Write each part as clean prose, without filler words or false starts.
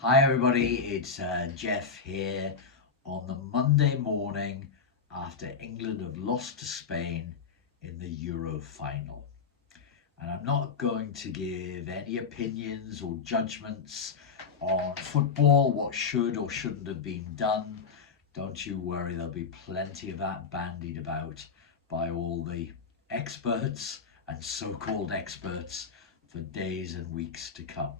Hi everybody, it's Jeff here on the Monday morning after England have lost to Spain in the Euro final. And I'm not going to give any opinions or judgments on football, what should or shouldn't have been done. Don't you worry, there'll be plenty of that bandied about by all the experts and so-called experts for days and weeks to come.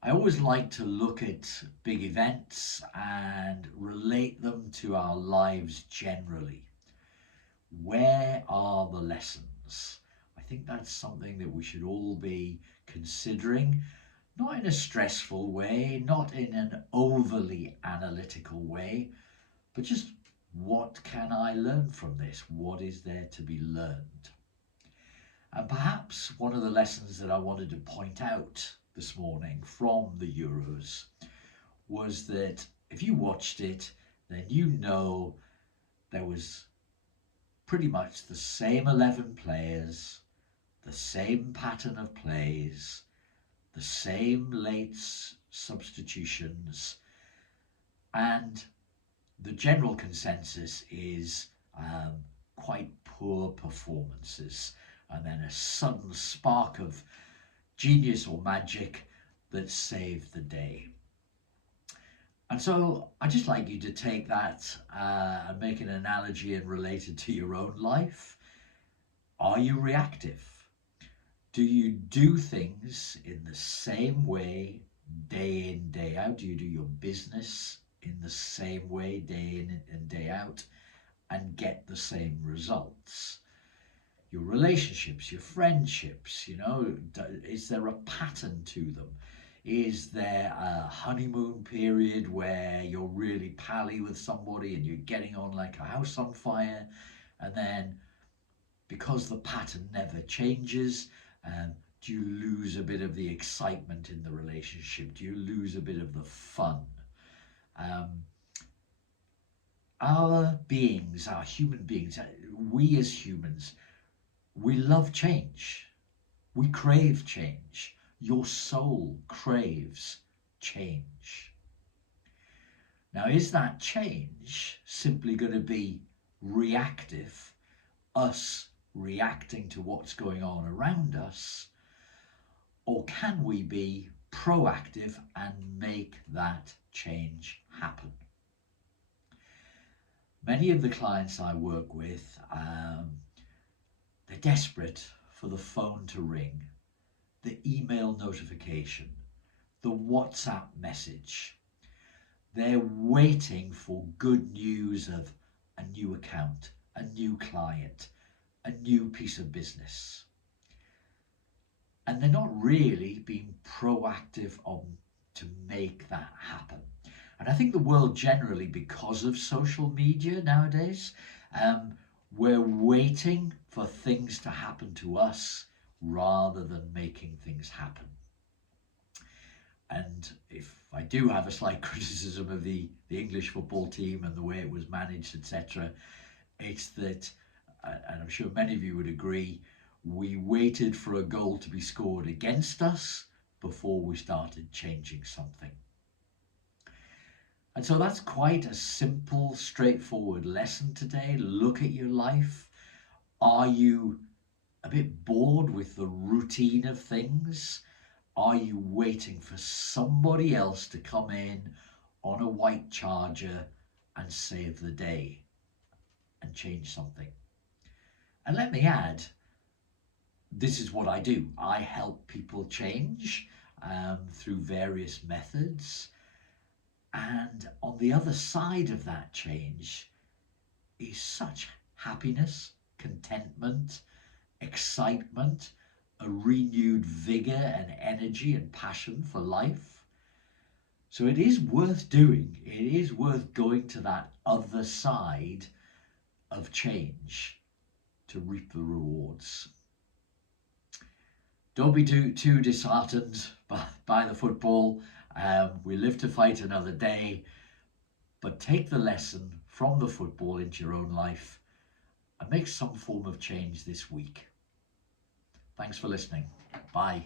I always like to look at big events and relate them to our lives generally. Where are the lessons? I think that's something that we should all be considering, not in a stressful way, not in an overly analytical way, but just what can I learn from this? What is there to be learned? And perhaps one of the lessons that I wanted to point out this morning from the Euros was that if you watched it, then you know there was pretty much the same 11 players, the same pattern of plays, the same late substitutions, and the general consensus is quite poor performances, and then a sudden spark of genius or magic that saved the day. And so I'd just like you to take that and make an analogy and relate it to your own life. Are you reactive? Do you do things in the same way day in, day out? Do you do your business in the same way day in and day out and get the same results? Your relationships, your friendships, is there a pattern to them? Is there a honeymoon period where you're really pally with somebody and you're getting on like a house on fire, and then because the pattern never changes, do you lose a bit of the excitement in the relationship? Do you lose a bit of the fun? Our beings, our human beings, we as humans, we love change. We crave change. Your soul craves change. Now, is that change simply going to be reactive, us reacting to what's going on around us? Or can we be proactive and make that change happen? Many of the clients I work with, they're desperate for the phone to ring, the email notification, the WhatsApp message. They're waiting for good news of a new account, a new client, a new piece of business. And they're not really being proactive to make that happen. And I think the world generally, because of social media nowadays, we're waiting for things to happen to us rather than making things happen. And if I do have a slight criticism of the English football team and the way it was managed, etc., it's that, and I'm sure many of you would agree, we waited for a goal to be scored against us before we started changing something. And so that's quite a simple, straightforward lesson today. Look at your life. Are you a bit bored with the routine of things? Are you waiting for somebody else to come in on a white charger and save the day and change something? And let me add, this is what I do. I help people change through various methods. And on the other side of that change is such happiness, contentment, excitement, a renewed vigor and energy and passion for life. So it is worth doing. It is worth going to that other side of change to reap the rewards. Don't be too disheartened by the football. We live to fight another day, but take the lesson from the football into your own life and make some form of change this week. Thanks for listening. Bye.